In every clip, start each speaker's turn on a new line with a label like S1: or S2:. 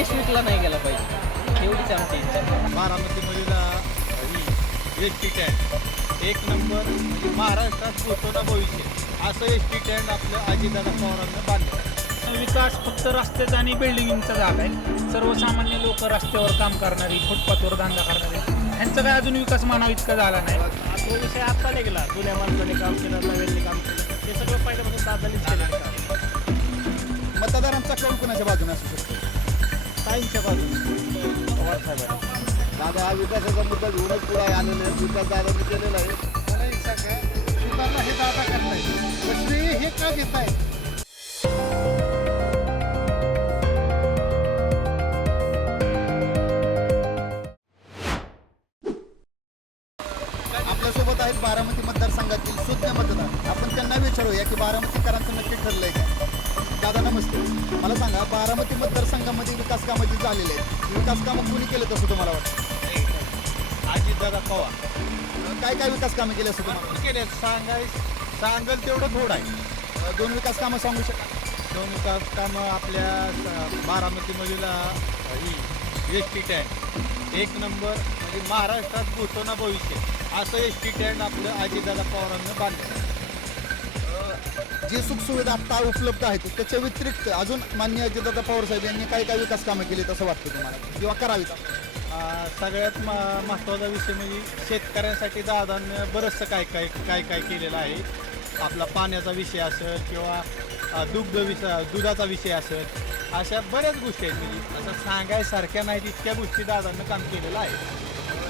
S1: देश विकला नाही गेला पाहिजे. एवढीच आमची इच्छा आहे.
S2: बारामतीमधील ही एस टी स्टँड एक नंबर म्हणजे महाराष्ट्रात पोहोचवणं भविष्य. असं एस टी स्टँड आपलं अजितदादा पवारांना बांधलं.
S3: विकास फक्त रस्त्याचा आणि बिल्डिंगचा झाला आहे. सर्वसामान्य लोक रस्त्यावर काम करणारी फुटपाथवर धंदा करणारी ह्यांचा काय अजून विकास मानव इतका झाला नाही.
S4: तो विषय आता निघाला. जुन्या माणसाने काम केलं नव्याने काम केलं. ते सगळं पहिल्यापासून दादानीच काम
S5: मतदारांचा कौल कुणाच्या बाजूने असू शकतो?
S4: ताईंच्या बाजूने. पवार साहेबांनी
S5: दादा हा विकासाचा मुद्दा घेऊनच पुढे आलेला आहे. विकास दादाने केलेला आहे.
S6: मला एक सांगा सुधारणा हे दादा करताय श्रेय हे का घेत आहे
S5: आपल्यासोबत आहेत बारामती मतदारसंघातील सुज्ञ मतदार. आपण त्यांना विचारूया की बारामतीकरांचं नक्की ठरलंय का दादा नमस्ते. मला सांगा बारामती मतदारसंघामध्ये विकास कामं जी झालेली आहेत विकास कामं कोणी केले तसं तुम्हाला वाटतं?
S2: अजितदादा पवार.
S5: काय काय विकास कामं केली असं तुम्हाला
S2: भरपूर केले सांगाय सांगल तेवढं थोडं आहे?
S5: दोन विकास कामं सांगू शकाल
S2: दोन विकास कामं आपल्या स- बारामतीमधील ही एस टी स्टँड एक नंबर म्हणजे महाराष्ट्रात पोहोचवणं भविष्य. असं एस टी स्टँड आपलं अजितदादा पवारांना बांधलं
S5: जी सुखसुविधा आता उपलब्ध आहेत त्याच्या व्यतिरिक्त अजून मान्य अजितदादा पवार साहेब यांनी काय काय विकास कामं केली तसं वाटतं तुम्हाला? किंवा करावीत
S2: का? सगळ्यात म- महत्त्वाचा विषय म्हणजे शेतकऱ्यांसाठी दादांनी बरंचसं काय काय काय काय केलेलं आहे. आपला पाण्याचा विषय असेल किंवा दुग्ध विषय दुधाचा विषय असेल अशा बऱ्याच गोष्टी आहेत. म्हणजे असं सांगायसारख्या नाहीत इतक्या गोष्टी दादांना काम केलेलं आहे.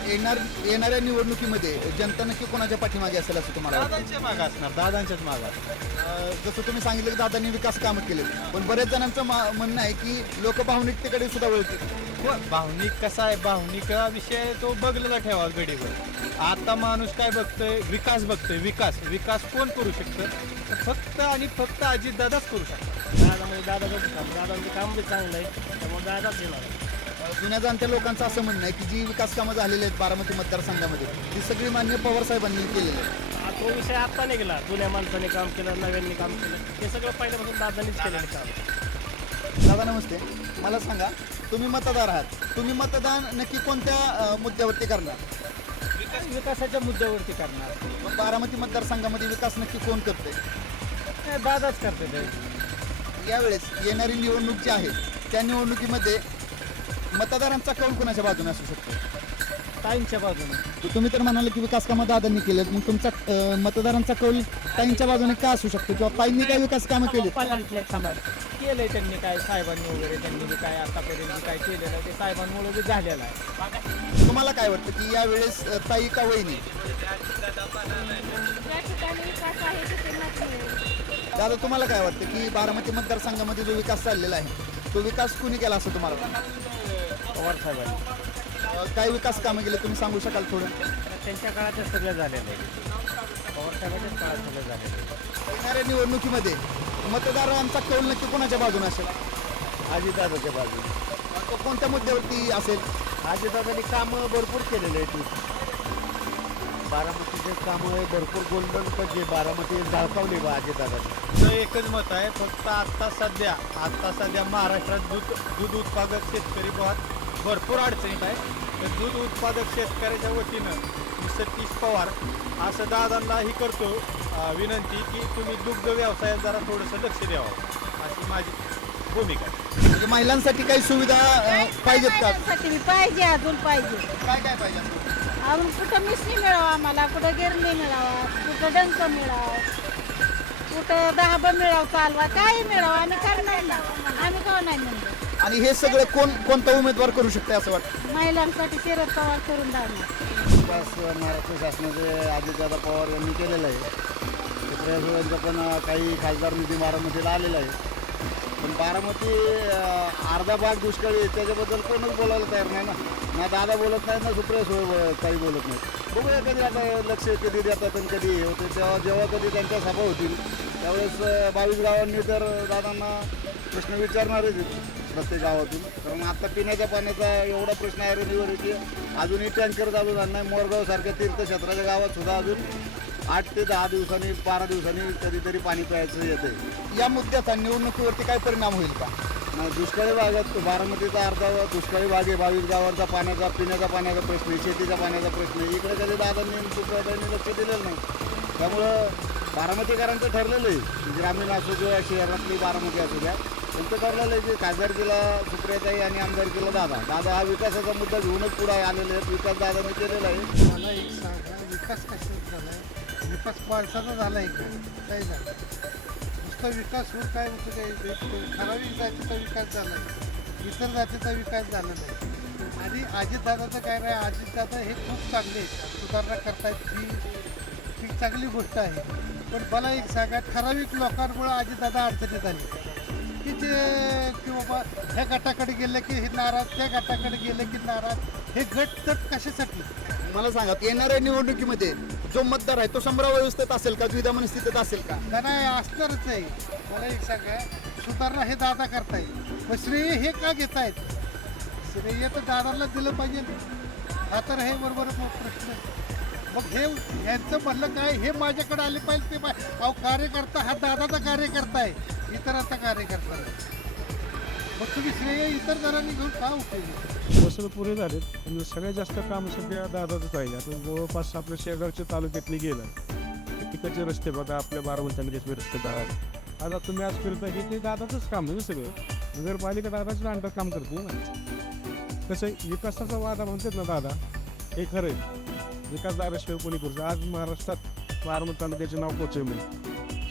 S5: येणार येणाऱ्या निवडणुकीमध्ये जनता नक्की कोणाच्या पाठीमागे असेल असं तुम्हाला वाटतं?
S2: दादांच्या मागं असणार दादांच्याच मागं असणार.
S5: अं, जसं तुम्ही सांगितलं की दादांनी विकास कामं केले पण बऱ्याच जणांचं मा- म्हणणं आहे की लोक भावनिकतेकडे सुद्धा वळतील.
S2: हो, भावनिक कसा आहे? भावनिक विषय तो बघलेला ठेवा गडीवर आता माणूस काय बघतोय? विकास बघतोय. विकास विकास कोण करू शकतं? तर फक्त आणि फक्त अजितदादाच करू शकतो
S4: दादा म्हणजे दादाचं काम दादांचं काम बी चांगलं आहे त्यामुळे दादाच येणार आहे.
S5: जुन्या जाणत्या लोकांचं असं म्हणणं आहे की जी विकास कामं झालेली आहेत बारामती मतदारसंघामध्ये ती सगळी मान्य पवार साहेबांनी केलेली आहेत.
S4: हा तो विषय आता निघाला जुन्या माणसाने काम केलं नव्याने काम केलं. ते सगळं पहिल्यापासून दादानीच केलेलं काम.
S5: दादा नमस्ते. मला सांगा तुम्ही मतदार आहात. तुम्ही मतदान नक्की कोणत्या अं, मुद्द्यावरती करणार?
S3: विकासाच्या मुद्द्यावरती करणार.
S5: मग बारामती मतदारसंघामध्ये विकास नक्की कोण करते
S3: हे दादाच करते ते
S5: यावेळेस येणारी निवडणूक जी आहे त्या निवडणुकीमध्ये मतदारांचा कौल कोणाच्या बाजूने असू शकतो?
S3: ताईंच्या बाजूने.
S5: तुम्ही तर म्हणाले की विकास कामं दादांनी केलेत मग तुमचा अं, मतदारांचा कौल ताईंच्या बाजूने का असू शकतो? किंवा ताईंनी काय विकास कामं
S3: थांबा केलंय त्यांनी काय साहेबांनी वगैरे त्यांनी काय आतापर्यंत जे काय केलेलं आहे ते साहेबांमुळे जे झालेलं आहे.
S5: तुम्हाला काय वाटतं की यावेळेस अं, ताई का वहिनी?
S7: या ठिकाणी विकास आहे तिथे नाही
S5: दादा तुम्हाला काय वाटतं की बारामती मतदारसंघामध्ये जो विकास चाललेला आहे तो विकास कुणी केला असं तुम्हाला वाटतं?
S4: पवार साहेबांनी.
S5: अं, काय विकास कामं केले तुम्ही सांगू शकाल थोडं?
S4: त्यांच्या काळातच सगळं झालेलं आहे. पवार साहेबांच्याच काळात सगळं झालेलं आहे.
S5: येणाऱ्या निवडणुकीमध्ये मतदारांचा कौल नक्की कोणाच्या बाजूने असेल?
S4: अजितदादाच्या बाजूने.
S5: तो कोणत्या मुद्द्यावरती असेल?
S4: अजितदादांनी कामं भरपूर केलेले आहेत. बारामतीचे कामं भरपूर गोल्डन जे बारामती झळकावली बा अजितदादांनी.
S2: तर एकच मत आहे फक्त आता सध्या आता सध्या महाराष्ट्रात दूध दूध उत्पादक शेतकरी बहुत भरपूर अडचणीत आहे तर दूध उत्पादक शेतकऱ्याच्या वतीनं मी सतीश पवार असं दादांनाही करतो अं, विनंती की तुम्ही दुग्ध व्यवसायात जरा थोडंसं लक्ष द्यावं. अशी माझी भूमिका आहे.
S5: म्हणजे महिलांसाठी काही सुविधा अं, पाहिजेत का?
S7: पाहिजे अजून पाहिजे.
S5: काय काय पाहिजे?
S7: अजून कुठं मिसणी मिळावं आम्हाला कुठं गिरणी मिळावा कुठं डंक मिळावं कुठं दहाबा मिळावं चालवा काही मिळावं आम्ही करणार ना आम्ही का नाही म्हणतो.
S5: आणि हे सगळं कोण कोणता उमेदवार करू शकते असं वाटतं?
S7: महिलांसाठी शरद पवार करून
S8: विकास महाराष्ट्र शासनाचे अजितदादा पवार यांनी केलेला आहे. चित्रयांचा पण काही खासदार निधी बारामतीला आलेला आहे. पण बारामती अं, अर्धा भाग दुष्काळी आहे त्याच्याबद्दल कोणच बोलायला तयार नाही ना. ना दादा बोलत नाही ना सुप्रिया बोल- काही बोलत नाही. बघूया कधी आता लक्ष कधी देतात आणि कधी हे होते. तेव्हा जेव्हा कधी त्यांच्या सभा होतील त्यावेळेस अं, बावीस गावांनी तर दादांना प्रश्न विचारणारच आहेत. प्रत्येक गावातून. कारण आता पिण्याच्या पाण्याचा एवढा प्रश्न आहे आहे की अजूनही टँकर चालू झाला नाही. मोरगाव सारख्या तीर्थक्षेत्राच्या गावात सुद्धा अजून आठ ते दहा दिवसांनी बारा दिवसांनी कधीतरी पाणी प्यायचं येते
S5: या मुद्द्याचा निवडणुकीवरती काय परिणाम होईल का?
S8: दुष्काळी भागात बारामतीचा अर्धा दुष्काळी भाग आहे. बावीस गावांचा पाण्याचा पिण्याचा पाण्याचा प्रश्न आहे शेतीच्या पाण्याचा प्रश्न आहे इकडे कधी दादांनी सुप्रातांनी लक्ष दिलेलं नाही. त्यामुळं बारामतीकरांचं ठरलेलं आहे ग्रामीण असू किंवा शहरातली बारामती असू द्या पंतप्रधानाला जे आहे की खासदारकीला सुप्रियाताई आणि आमदारकीला दादा. दादा हा विकासाचा मुद्दा घेऊनच पुढे आलेला आहे विकास दादाने केलेला आहे.
S6: मला एक सांगा विकास कशाचा झाला आहे विकास माणसाचा झाला आहे का? काय झालं. नुसता विकास होत काय होतं काय ठराविक जातीचा विकास झाला नाही. इतर जातीचा विकास झाला नाही. आणि अजितदादाचं काय नाही अजितदादा हे खूप चांगले आहेत. सुधारणा करतायत. ही ही चांगली गोष्ट आहे. पण मला एक सांगा ठराविक लोकांमुळं अजितदादा अडचणीत आली. की जे की बाबा ह्या गटाकडे गेले की हे नाराज त्या गटाकडे गेले की नाराज हे गट तट कशासाठी?
S5: मला सांगा येणाऱ्या निवडणुकीमध्ये जो मतदार आहे तो संभ्रमावस्थेत असेल का द्विधा मनस्थितीत असेल का?
S6: का नाही असणारच आहे. मला एक सांगा सुधारणा हे दादा करतायत. मग श्रेय हे का घेत आहेत श्रेय तर दादाला दिलं पाहिजे. हा तर हे बरोबर प्रश्न आहे. मग हे यांचं म्हणलं काय? हे माझ्याकडे आले पाहिजे ते पा- अहो कार्यकर्ता हा दादाचा कार्यकर्ता आहे. इतरांचा कार्यकर्ता नाही. मग तुम्ही श्रेय इतर जणांनी घेऊन का उपयोग?
S9: वसूल पुरे झालेत. पण सगळ्यात जास्त काम सध्या दादाचं आहे. आता जवळपास आपल्या शेगावच्या तालुक्यातली गेलं. तिकडचे रस्ते बघा आपल्या बारामती तालुक्याचे रस्ते बघा. आता तुम्ही आज फिरता हे ते दादाचंच काम आहे ना सगळं. नगरपालिका दादाच्या अंडर काम करते ना. कसं आहे, विकासाचा वादा म्हणतात ना दादा हे खरं आहे. विकास दाराशिवाय कोणी करू आज महाराष्ट्रात बारामती तालुक्याचे नाव पोचवे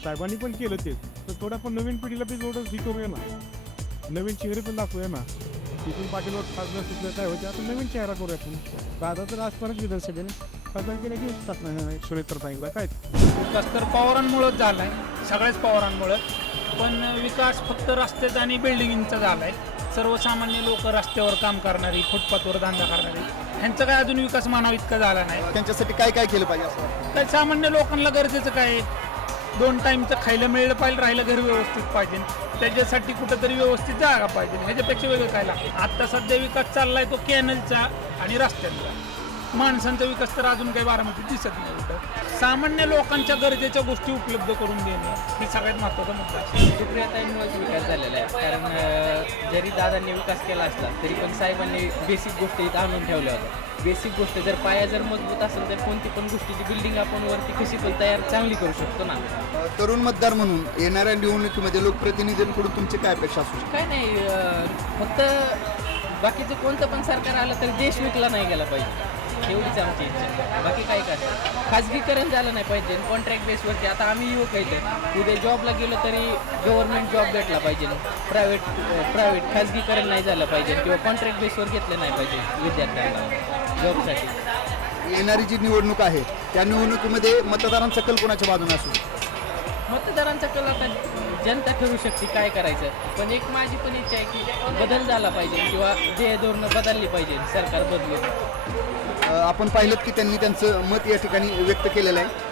S9: साहेबांनी पण केलं ते. तर थोडं आपण नवीन पिढीला बी थोडं शिकवूया ना. नवीन चेहरे पण दाखवूया ना. तिथून पाटीलवर खासदार सुद्धा काय होते? आता नवीन चेहरा करूया आपण. दादा तर आजपर्यंत विधानसभेने खासदार केले की टाकणार सुनेत्र सांगितलं काय?
S3: विकास तर पवारांमुळंच झाला आहे सगळ्याच पवारांमुळं. पण विकास फक्त रस्त्याचा आणि बिल्डिंगचा झाला आहे सर्वसामान्य लोक रस्त्यावर काम करणारी फुटपाथवर धंदा करणारी ह्यांचा काय अजून विकास मानावा इतका झाला नाही.
S5: त्यांच्यासाठी काय काय केलं पाहिजे असं वाटतं?
S3: काय सामान्य लोकांना गरजेचं काय? आहे? दोन टाईमचं खायला मिळलं पाहिजे राहिलं घर व्यवस्थित पाहिजे. त्याच्यासाठी कुठंतरी व्यवस्थित जागा पाहिजे. ह्याच्यापेक्षा वेगळं काय लागतं? आता सध्या विकास चाललाय तो कॅनलचा आणि रस्त्यांचा. माणसांचा विकास तर अजून काही बारामतीत दिसत नाही कुठं सामान्य लोकांच्या गरजेच्या गोष्टी उपलब्ध करून देणे ही सगळ्यात महत्त्वाचा मुद्दा आहे.
S1: सुप्रियाताईंमुळेच विकास झालेला आहे? कारण अं, जरी दादांनी विकास केला असला तरी पण साहेबांनी बेसिक गोष्टी इथं आणून ठेवल्या होत्या. बेसिक गोष्ट जर पाया जर मजबूत असेल तर कोणती पण गोष्टीची बिल्डिंग आपण वरती कशी पण तयार चांगली करू शकतो ना.
S5: तरुण मतदार म्हणून येणाऱ्या निवडणुकीमध्ये लोकप्रतिनिधींकडून तुमची काय अपेक्षा असू शकते?
S1: काय नाही अं, फक्त बाकीचं कोणतं पण सरकार आलं तरी देश विकला नाही गेला पाहिजे. एवढीच आमची इच्छा बाकी काय काय खाजगीकरण झालं नाही पाहिजे. कॉन्ट्रॅक्ट बेसवरती आता आम्ही युवक आहे उद्या जॉबला गेलो तरी गव्हर्नमेंट जॉब भेटला पाहिजे. प्रायव्हेट प्रायव्हेट खाजगीकरण नाही झालं पाहिजे. किंवा कॉन्ट्रॅक्ट बेसवर घेतलं नाही पाहिजे विद्यार्थ्यांना जॉबसाठी
S5: येणारी जी निवडणूक आहे त्या निवडणुकीमध्ये मतदारांचा कल कोणाच्या बाजूने असू शकतो?
S1: मतदारांचा कल आता जनता ठरू शकते काय करायचं? पण एक माझी पण इच्छा आहे की बदल झाला पाहिजे किंवा ध्येय धोरणं बदलली पाहिजे सरकार बदलून
S5: आपण पाहिलं की त्यांनी त्यांचं मत या ठिकाणी व्यक्त केलेलं आहे.